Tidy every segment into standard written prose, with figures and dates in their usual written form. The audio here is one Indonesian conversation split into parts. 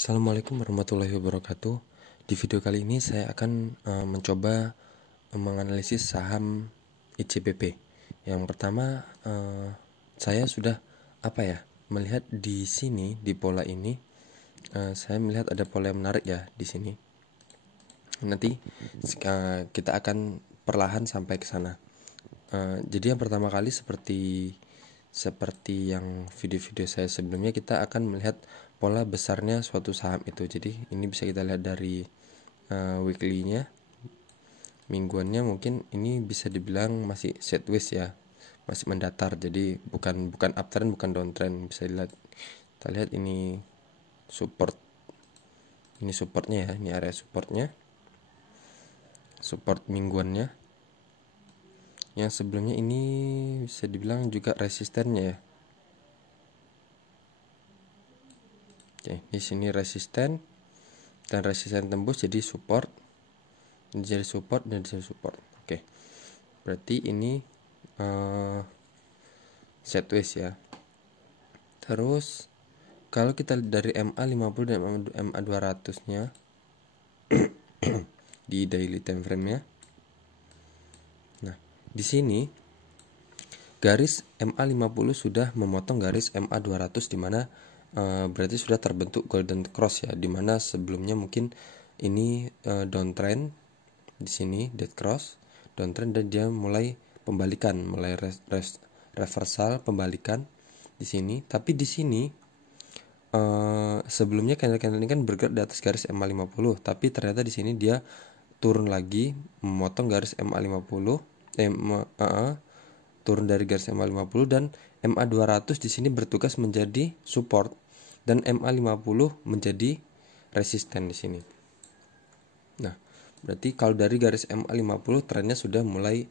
Assalamualaikum warahmatullahi wabarakatuh. Di video kali ini saya akan mencoba menganalisis saham ICBP. Yang pertama, saya sudah melihat di sini di pola ini. Saya melihat ada pola yang menarik ya di sini. Nanti kita akan perlahan sampai ke sana. Jadi yang pertama kali seperti yang video-video saya sebelumnya, kita akan melihat pola besarnya suatu saham itu. Jadi ini bisa kita lihat dari weekly-nya, mingguannya mungkin ini bisa dibilang masih sideways ya, masih mendatar. Jadi bukan uptrend, bukan downtrend. Bisa dilihat, kita lihat ini supportnya ya, ini area supportnya, support mingguannya. Yang sebelumnya ini bisa dibilang juga resistennya ya. Oke, di sini resisten dan resisten tembus jadi support. Ini jadi support dan jadi support. Oke. Berarti ini sideways ya. Terus kalau kita lihat dari MA50 dan MA200-nya di daily time frame-nya. Nah, di sini garis MA50 sudah memotong garis MA200, di mana berarti sudah terbentuk golden cross ya, di mana sebelumnya mungkin ini downtrend, di sini dead cross, downtrend, dan dia mulai pembalikan, mulai reversal pembalikan di sini. Tapi di sini sebelumnya candle ini kan bergerak di atas garis MA50, tapi ternyata di sini dia turun lagi, memotong garis MA50, turun dari garis MA50, dan MA200 di sini bertugas menjadi support dan MA50 menjadi resisten di sini. Nah, berarti kalau dari garis MA50 trennya sudah mulai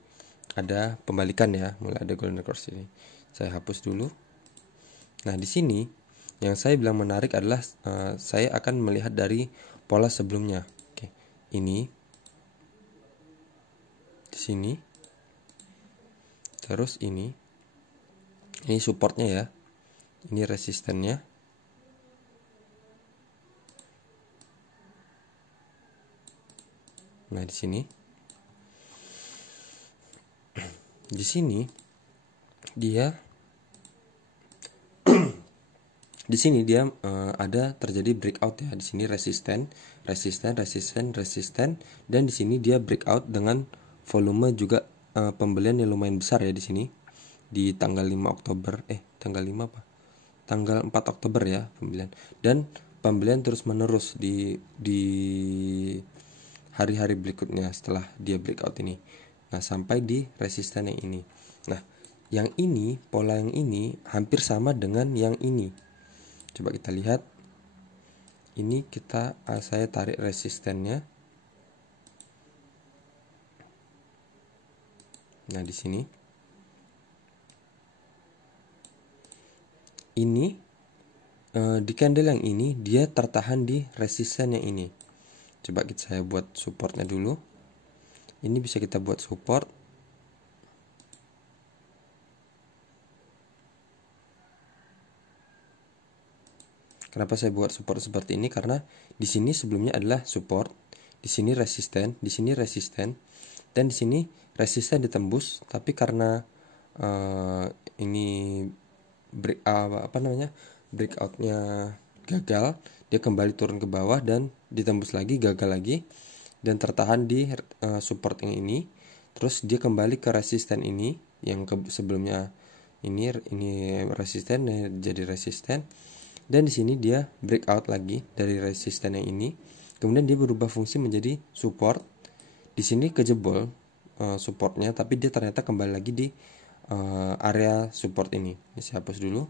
ada pembalikan ya, mulai ada golden cross ini. Saya hapus dulu. Nah, di sini yang saya bilang menarik adalah saya akan melihat dari pola sebelumnya. Oke, ini di sini. Terus ini supportnya ya, ini resistennya. Nah, di sini dia di sini dia ada terjadi breakout ya. Di sini resisten, dan di sini dia breakout dengan volume juga pembelian yang lumayan besar ya di sini di tanggal 5 Oktober tanggal 4 Oktober ya pembelian, dan pembelian terus menerus di hari-hari berikutnya setelah dia breakout ini. Nah, sampai di resisten yang ini. Nah, yang ini, pola yang ini hampir sama dengan yang ini. Coba kita lihat. Ini saya tarik resistennya. Nah, di sini ini di candle yang ini dia tertahan di resisten yang ini. Coba saya buat supportnya dulu. Ini bisa kita buat support. Kenapa saya buat support seperti ini? Karena di sini sebelumnya adalah support, di sini resisten, dan di sini resisten ditembus. Tapi karena ini breakoutnya gagal, dia kembali turun ke bawah dan ditembus lagi, gagal lagi, dan tertahan di support yang ini. Terus dia kembali ke resisten ini yang sebelumnya ini resisten, jadi resisten. Dan di sini dia breakout lagi dari resisten yang ini. Kemudian dia berubah fungsi menjadi support. Di sini kejebol supportnya, tapi dia ternyata kembali lagi di area support ini. Saya hapus dulu.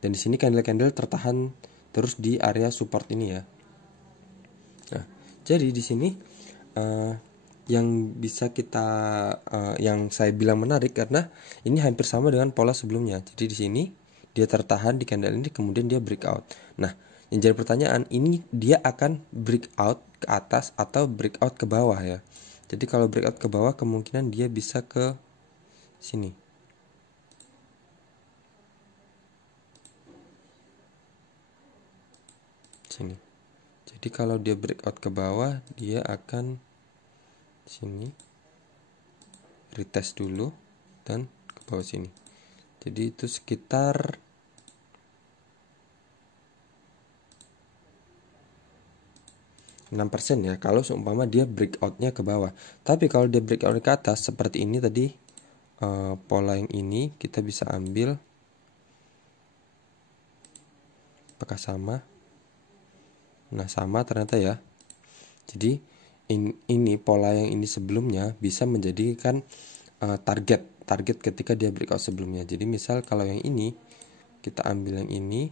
Dan di sini candle tertahan terus di area support ini ya. Nah, jadi di sini yang bisa yang saya bilang menarik karena ini hampir sama dengan pola sebelumnya. Jadi di sini dia tertahan di candle ini, kemudian dia breakout. Nah, yang jadi pertanyaan, ini dia akan breakout ke atas atau breakout ke bawah ya. Jadi kalau breakout ke bawah, kemungkinan dia bisa ke sini. sini. Jadi kalau dia breakout ke bawah, dia akan sini retest dulu dan ke bawah sini. Jadi itu sekitar 6% ya, kalau seumpama dia breakoutnya ke bawah. Tapi kalau dia breakout ke atas seperti ini tadi, pola yang ini kita bisa ambil apakah sama. Nah sama ternyata ya. Jadi ini pola yang ini sebelumnya bisa menjadikan target ketika dia breakout sebelumnya. Jadi misal kalau yang ini kita ambil yang ini,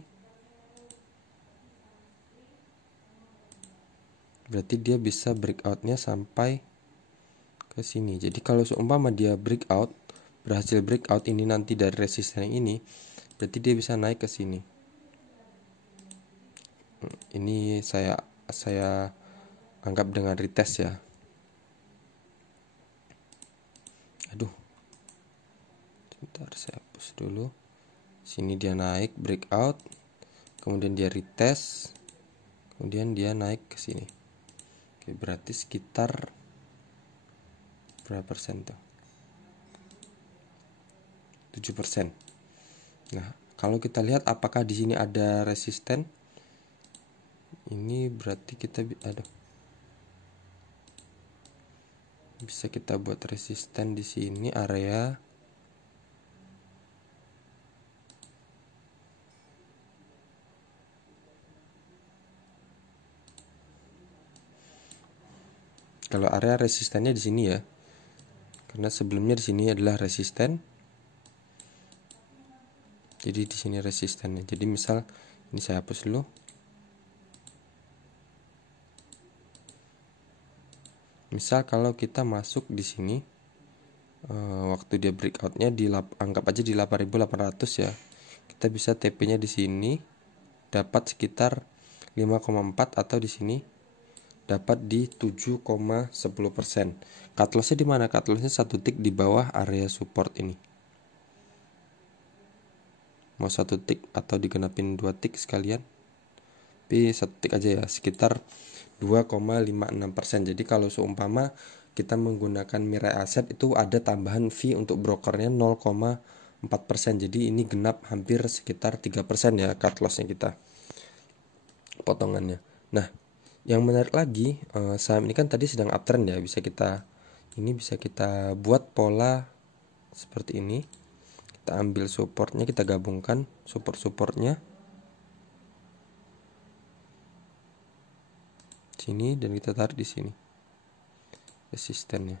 berarti dia bisa breakoutnya sampai ke sini. Jadi kalau seumpama dia berhasil breakout ini nanti dari resisten yang ini, berarti dia bisa naik ke sini. Ini saya anggap dengan retest ya. Aduh, sebentar saya hapus dulu. Sini dia naik breakout, kemudian dia retest, kemudian dia naik ke sini. Oke, berarti sekitar berapa persen tuh? 7%. Nah, kalau kita lihat apakah di sini ada resisten? Ini berarti kita bisa kita buat resisten di sini area kalau area resistennya di sini ya. Karena sebelumnya di sini adalah resisten. Jadi di sini resistennya. Jadi misal ini saya hapus dulu. Misal kalau kita masuk di sini waktu dia breakoutnya anggap aja di 8.800 ya, kita bisa TP-nya di sini dapat sekitar 5,4 atau di sini dapat di 7,10%. Cut loss-nya di mana? Cut loss-nya 1 tick di bawah area support ini. Mau 1 tick atau digenapin 2 tick sekalian. Tapi 1 tick aja ya, sekitar 2,56%. Jadi kalau seumpama kita menggunakan Mirai Asset itu ada tambahan fee untuk brokernya 0,4%. Jadi ini genap hampir sekitar 3% ya cut lossnya kita, potongannya. Nah, yang menarik lagi, saham ini kan tadi sedang uptrend ya, bisa kita buat pola seperti ini. Kita ambil supportnya, kita gabungkan supportnya sini dan kita tarik di sini resistennya.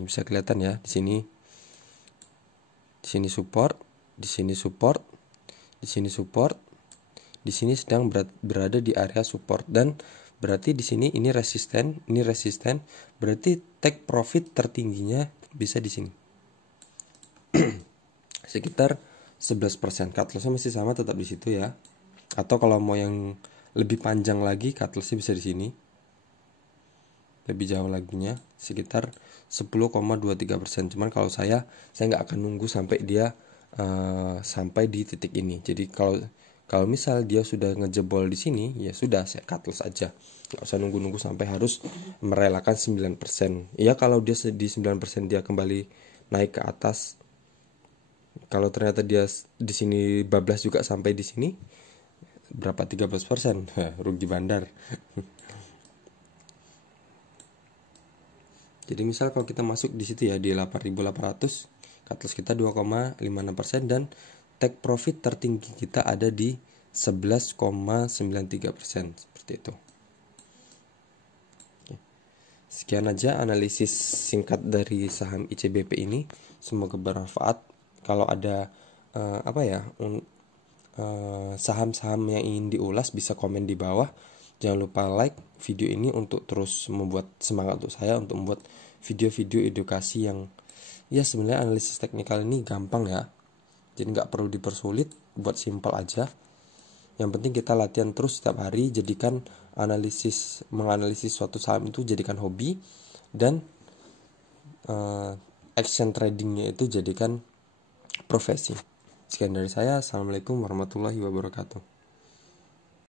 Bisa kelihatan ya di sini support, di sini support, di sini support, di sini sedang berada di area support, dan berarti di sini ini resisten, berarti take profit tertingginya bisa di sini. Sekitar 11%. Cut loss-nya masih sama, tetap di situ ya. Atau kalau mau yang lebih panjang lagi, cut loss-nya bisa di sini. Lebih jauh laginya sekitar 10,23%. Cuman kalau saya nggak akan nunggu sampai dia sampai di titik ini. Jadi kalau misal dia sudah ngejebol di sini, ya sudah, saya cut loss aja. Nggak usah nunggu sampai harus merelakan 9%. Ya kalau dia di 9% dia kembali naik ke atas. Kalau ternyata dia di sini bablas juga sampai di sini, berapa 13%, rugi bandar. Jadi misal kalau kita masuk di situ ya di 8.800, cut loss kita 2,56% dan take profit tertinggi kita ada di 11,93%, seperti itu. Sekian aja analisis singkat dari saham ICBP ini. Semoga bermanfaat. Kalau ada saham-saham yang ingin diulas bisa komen di bawah. Jangan lupa like video ini untuk terus membuat semangat untuk saya untuk membuat video-video edukasi yang ya sebenarnya analisis teknikal ini gampang ya. Jadi nggak perlu dipersulit, buat simpel aja. Yang penting kita latihan terus setiap hari, jadikan menganalisis suatu saham itu jadikan hobi, dan action tradingnya itu jadikan profesi. Sekian dari saya. Assalamualaikum warahmatullahi wabarakatuh.